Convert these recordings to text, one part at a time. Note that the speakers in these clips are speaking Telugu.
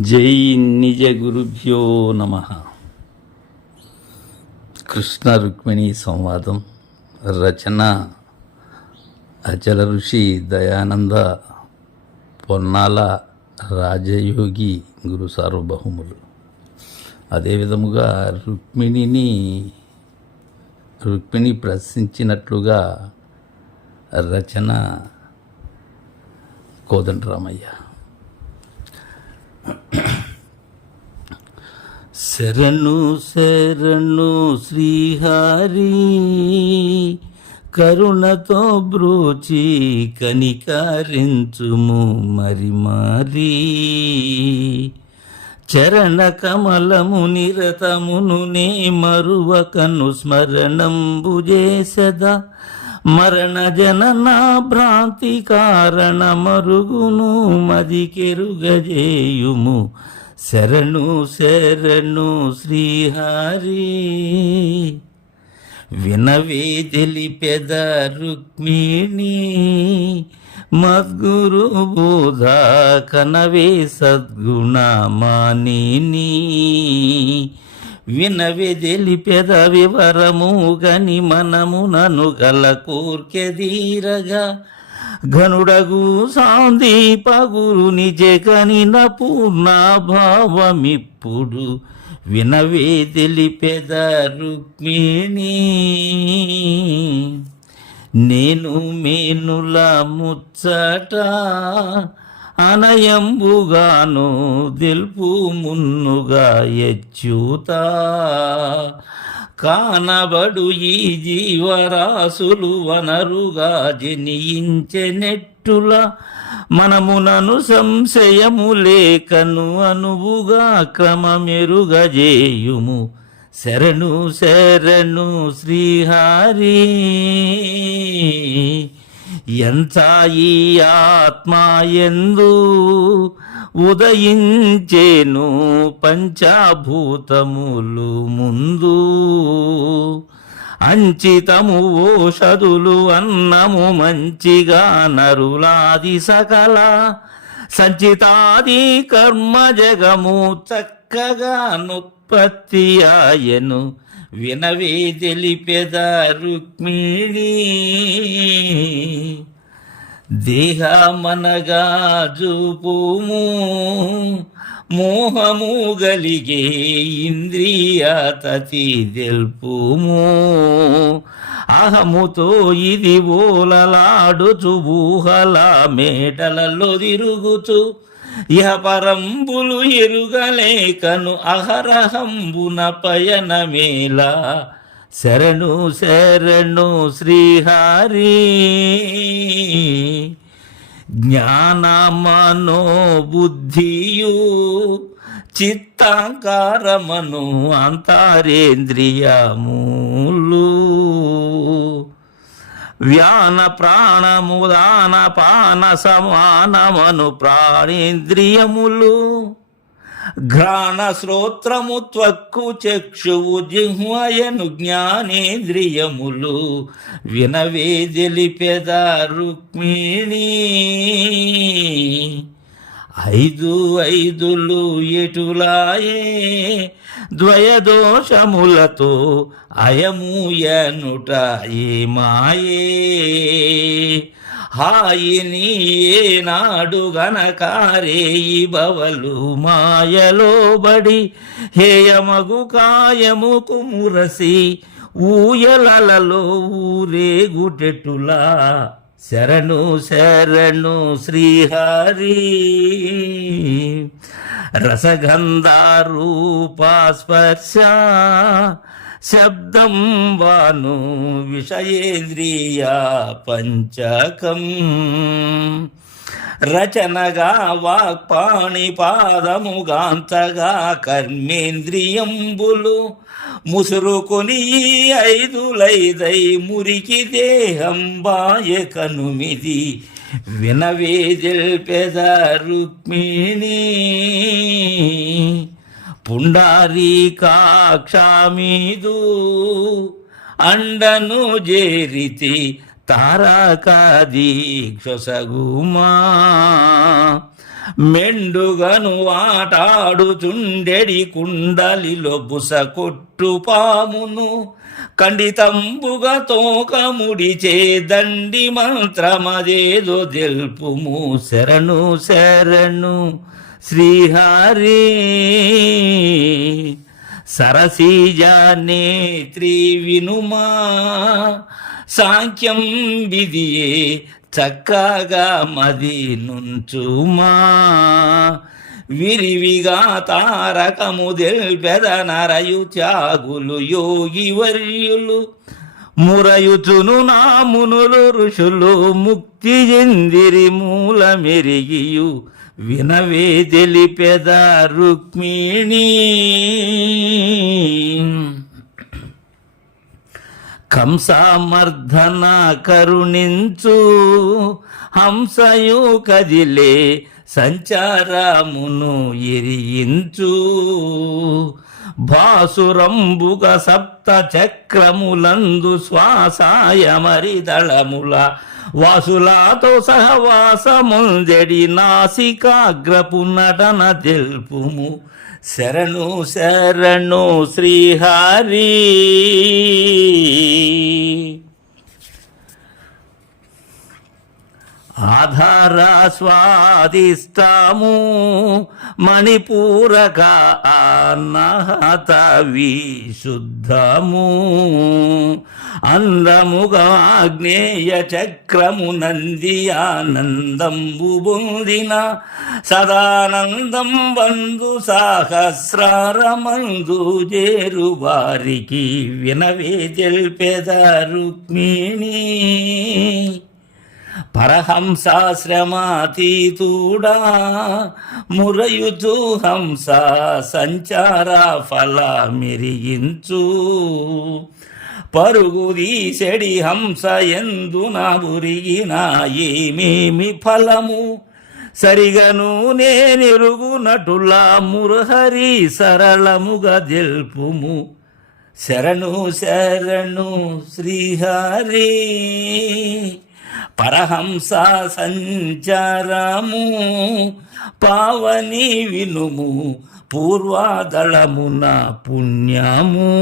జై నిజ గురుభ్యో నమ. కృష్ణ రుక్మిణి సంవాదం రచన అచల ఋషి దయానంద పొన్నాల రాజయోగి గురు సార్వభౌములు. అదేవిధముగా రుక్మిణిని రుక్మిణి ప్రశ్నించినట్లుగా రచన కోదండరామయ్య. శరణు శరణు శ్రీహరి కరుణతో బ్రోచి కనికరించుము మరి మరి. చరణ కమలము నిరతమును నే మరువకను స్మరణంబు చేసదా మరణ జనన భ్రాంతి కారణ మరుగును మదికెరుగజేయుము. శరణు శరణు శ్రీహరి. వినవే తెలిపెద రుక్మిణి. మద్గురు బోధ కనవే సద్గుణ మానిని. వినవెదెలి పెద వివరము గని మనమునను గల కోర్కెదీరగా ఘనుడగు సాందీపగురుని జగనిన పూర్ణ భావమిప్పుడు. వినవే తెలిపెద రుక్మిణి. నేను మేనుల ముచ్చట అనయంబుగాను దిల్పు మున్నుగా ఎచ్చుత. కానబడు ఈ జీవరాశులు వనరుగా జనియించెనెట్టుల మనమునను సంశయము లేకను అనువుగా క్రమమెరుగజేయుము. శరణు శరణు శ్రీహారీ. ఎంత ఈ ఆత్మ ఎందు ఉదయించేను పంచభూతములు ముందు? అంచితము ఓషధులు అన్నము మంచిగా నరులాది సకల సంచితాది కర్మ జగము చక్కగా నుత్పత్తి ఆయను. వినవే తెలిపెద రుక్మిణి. దేహమనగా చూపుము మోహము గలిగే ఇంద్రియ తతి తెలుపుము. అహముతో ఇది ఓలలాడుచు ఊహల మేటలలో తిరుగుచు ఇహ పరంబులు ఎరుగలేకను అహరహంబున పయనమేలా శరణు శరణు శ్రీహారి. జ్ఞానమనో బుద్ధియు చిత్తాంకారమను అంతరేంద్రియములు. వ్యాన ప్రాణముదాన పాన సమానమను ప్రాణేంద్రియములు. ఘ్రాణ శ్రోత్రము త్వక్కు చక్షువు జిహ్వయను జ్ఞానేంద్రియములు. వినవే తెలిపెద రుక్మిణి ఐదు ఐదులు ఎటులాయే ద్వయదోషములతో అయముయనుట హాయి హాయిని ఏనాడు గనకారేయి బవలు మాయలో బడి హేయమగు కాయము కుమురసి ఊయలలో ఊరేగుటెటులా. శరణు శరణు శ్రీహరి. రసగంధారూపాస్పర్శ శబ్దం వాను విషయేంద్రియ పంచకం. రచనగా వాక్పాణి పాదముగాంతగా కర్మేంద్రియంబులు ముసురుకొని ఈ ఐదులైదై మురికి దేహం బాయకనుమిది వినవేదిల్పెద రుక్మిణి. పుండారీకాక్షామీదు అండను జేరితి తారక దీక్షసగుమా మెండుగను ఆటాడుచుండెడి కుండలిలో బుస కొట్టు పామును. కండితంబుగా తోకముడి చేదండి మంత్రమదేదో తెలుపుము శరణు శరణు. శ్రీహరి సరసీజానేత్రి వినుమా. సాంఖ్యం విధియే చక్కగా మది నుంచుమా విరివిగా తారకము దెల్పెదనరయు త్యాగులు యోగి వర్యులు. మురయుచును నా మునులు ఋషులు ముక్తి చెందిరి మూల మెరిగియు వినవే తెలిపెద రుక్మిణి. కంసామర్ధన కరుణించు హంసయు కదిలే సంచారమును ఎరియించు. భాసురంబుగ సప్త చక్రములందు శ్వాసాయ మరిదళముల వాసులాతో సహవాసముందెడి నాసికాగ్రపు నటన తెలుపుము. శరణు శరణు శ్రీహరి. ఆధార స్వాదిష్టాము మణిపూరక అన్నహత విశుద్ధము అందముగా ఆగ్నేయ చక్రము నంది ఆనందంబు బొందిన సదానందం బంధు సహస్రారమందు చేరు వారికి వినవే తెల్పెద రుక్మిణీ పరహంసాశ్రమాతీతూడా మురయుచు హంస సంచార ఫల మిరిగించు పరుగు హంస హంస ఎందున ఉరిగిన ఏమేమి ఫలము? సరిగను నేనిరుగు నటులా మురహరి సరళముగా జల్పుము. శరణు శరణు శ్రీహరి. పరహంస సంచారము పావని వినుము పూర్వాదళమున పుణ్యము.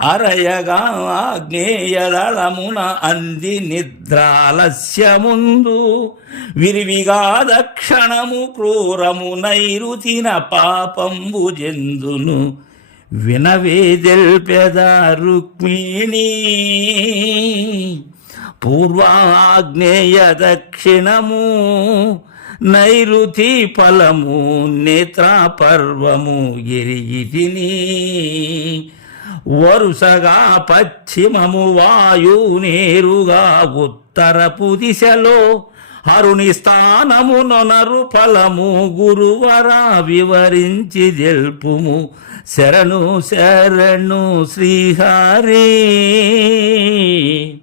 అరయగా ఆగ్నేయదళమున అంది నిద్రాలస్యముందు విరివిగా దక్షణము క్రూరము నైరుతిన పాపంబు జందును వినవేదెల్పెద రుక్మిణి. పూర్వాగ్నేయ దక్షిణము నైరుతి ఫలము నేత్రా పర్వము వరుసగా పశ్చిమము వాయు నేరుగా ఉత్తరపు దిశలో హరుని స్థానము నొనరు ఫలము గురువరా వివరించి జల్పుము. శరణు శరణు శ్రీహరి.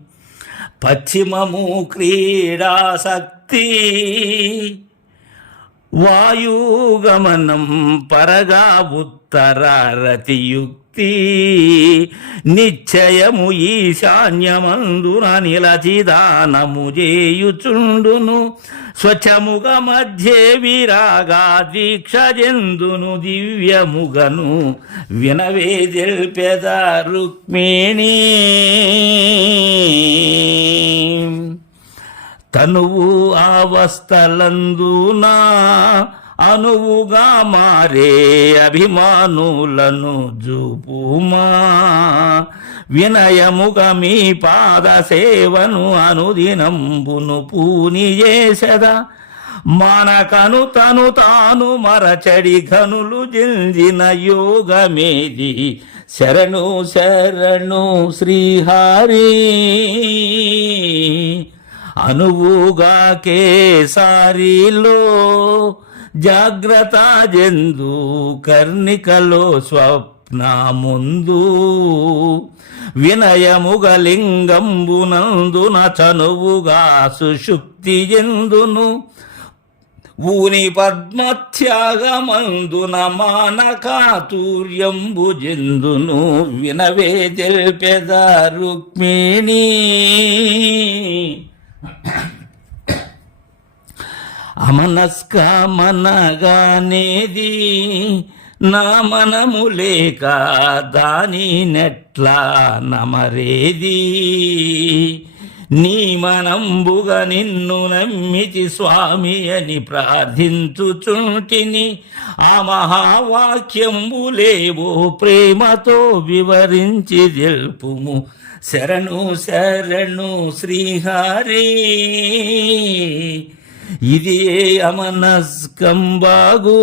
పశ్చిమము క్రీడాశక్తి. వాయుగమనం పరగా ఉత్తర రతియుక్తి. నిశ్చయము ఈశాన్యమందున నిలచిదానము చేయుచుండును. స్వచ్ఛముగ మధ్యే విరాగా దీక్ష జందును దివ్యముగను. వినవే తెల్పెద రుక్మిణి. తనువు అవస్థలందునా అనువుగా మారే అభిమానులను జూపుమా. వినయముగా మీ పాద సేవను అనుదినంబును పూని చేసదా మనకను తను తాను మరచడి ఘనులు జిందిన యోగమేది. శరణు శరణు శ్రీహరి. అనువుగా కేసారిలో జాగ్రత్త జందు కర్ణికలో స్వప్నముందు. వినయముగలింగంబునందున చనువుగా సుషుప్తి ఎందును. ఊని పద్మత్యాగమందున మానకాతుర్యంబు జందును. వినవే తెల్పెద రుక్మిణి. అమనస్క మనగానేది నా మనము లేక దాని నెట్లా నమరేది. నీ మనంబుగ నిన్ను నమ్మితి స్వామి అని ప్రార్థించుచుంటిని ఆ మహావాక్యంబులేవో ప్రేమతో వివరించి తెలుపుము. శరణు శరణు శ్రీహరి. ఇది అమనస్కంబాగు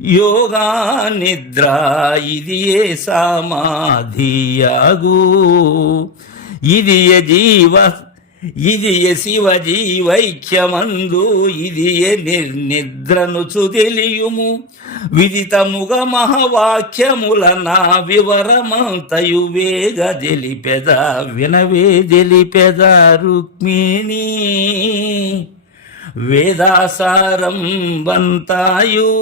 యోగా నిద్ర ఇది సమాధియాగు. ఇది జీవ ఇది శివ జీవైక్యమందు ఇది నిర్నిద్రను తెలియుము. విదితముగ మహవాక్యముల నా వివరమంతయు వేగ తెలిపెద వినవే తెలిపెద రుక్మిణీ. వేదాసారం వంతాయు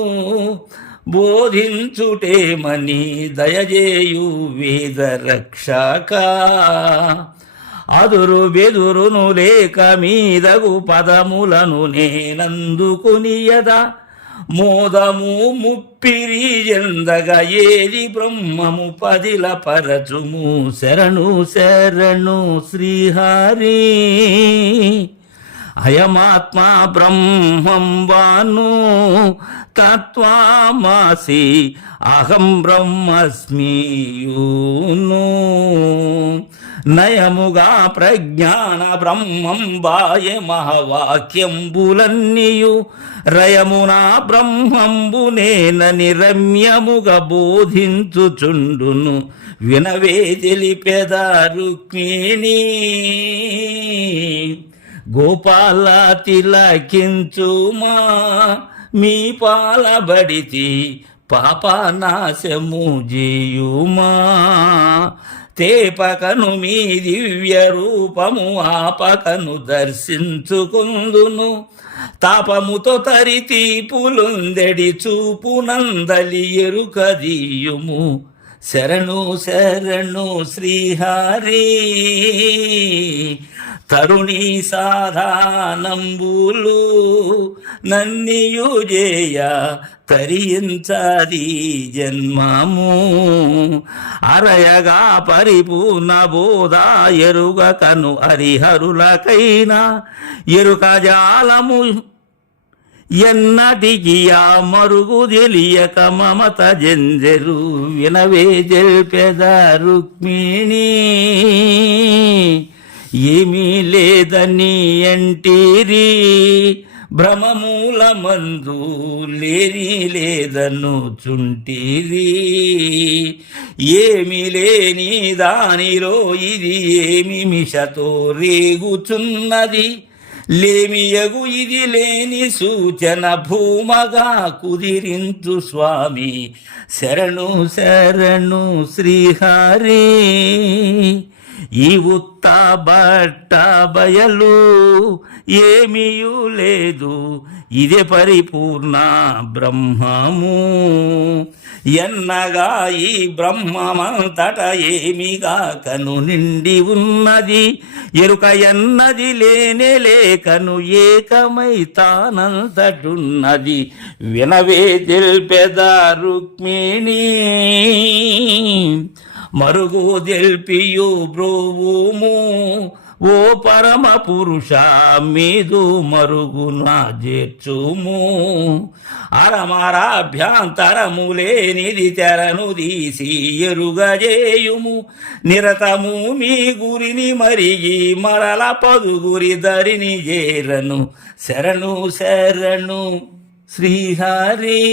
బోధించుటేమని దయజేయు వేద రక్షక అదురు బెదురును లేక మీదగు పదములను నేనందుకునియద మోదము ముప్పిరి ఎందగ ఏది బ్రహ్మము పదిల పరచుము శరణు శరణు శ్రీహరి. అయమాత్మా బ్రహ్మం వాను తత్వామాసి అహం బ్రహ్మస్మియూను నయముగా ప్రజ్ఞాన బ్రహ్మం బాయ మహవాక్యంబులన్నీయు రయమునా బ్రహ్మంబునేన నిరమ్యముగా బోధించుచుండును వినవే తెలిపెద రుక్మిణి గోపాల తిలకించుమా మీ పాలబడితి పాపనాశము జీయుమా. తేపకను మీ దివ్య రూపము ఆపకను దర్శించుకుందును. తాపముతో తరితి పులుందెడి చూపు నందలి ఎరుకదీయుము. శరణు శరణు శ్రీహరి. తరుణి సాధానంబులు నన్నియుజేయ తరించది జన్మము. అరయగా పరిపూర్ణ బోధ ఎరుగకను హరిహరులకైనా ఎరుక జాలము ఎన్నటికియా మరుగు తెలియక మమత జంజరు వినవే జల్పెద రుక్మిణి. ఏమీ లేదని ఎంటిరి భ్రమమూల మందు లేని లేదను చుంటిరి. ఏమి లేని దానిలో ఇది ఏమి మిషతో రేగుచున్నది. లేమియగు ఇది లేని సూచన భూమగా కుదిరించు స్వామి. శరణు శరణు శ్రీహరి. ఈ ఉత్త బట్ట బయలు ఏమీయూ లేదు. ఇదే పరిపూర్ణ బ్రహ్మము. ఎన్నగా ఈ బ్రహ్మమంతట ఏమిగా కను నిండి ఉన్నది. ఎరుక ఎన్నది లేనే లేకను ఏకమై తానంతటున్నది. వినవే తెల్పెద రుక్మిణి. మరుగు బ్రోవుము ఓ పరమ పురుష మీదు మరుగున చేర్చుము అరమరాభ్యంతరములేనిది తెరను తీసి ఎరుగజేయుము. నిరతము మీ గురిని మరిగి మరల పదుగురి దరిని చేరను శరణు శరణు శ్రీహరి.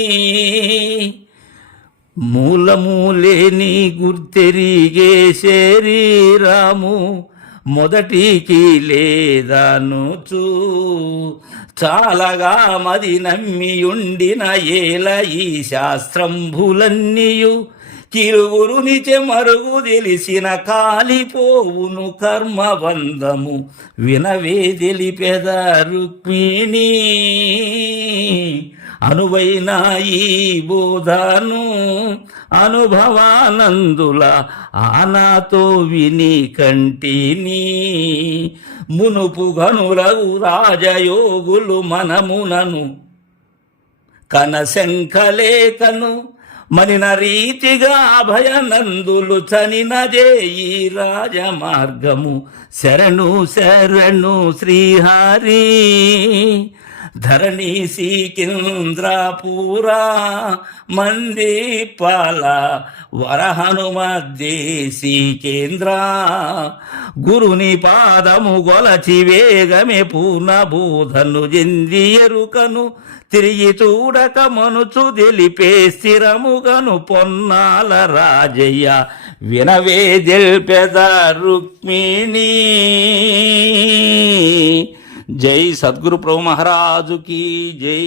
మూలమూలేని గుర్తెరిగే శరీరము మొదటికి లేదనుచు. చాలగా మది నమ్మియుండిన ఏల ఈ శాస్త్రంభులన్నీయు కిరుగురునిచె మరుగు తెలిసిన కాలిపోవును కర్మబంధము వినవే తెలిపెద రుక్మిణి అనువైన ఈ బోధను అనుభవానందుల ఆనాతో విని కంటిని. మునుపు గనులవు రాజయోగులు మనమునను కనశంఖలేఖను మనిన రీతిగా అభయనందులు చనినదే ఈ రాజమార్గము. శరణు శరణు శ్రీహరి. ధరణి సికింద్రాపూరా మందీపాల వరహనుమ కేంద్ర. గురుని పాదము గొలచి వేగమే పూర్ణభూధను చెంది ఎరుకను తిరిగి చూడక మనుచు తెలిపే స్థిరముగను పొన్నాల రాజయ్య వినవే దిల్పెద రుక్మిణి. జై సద్గురు ప్రభు మహారాజుకి జై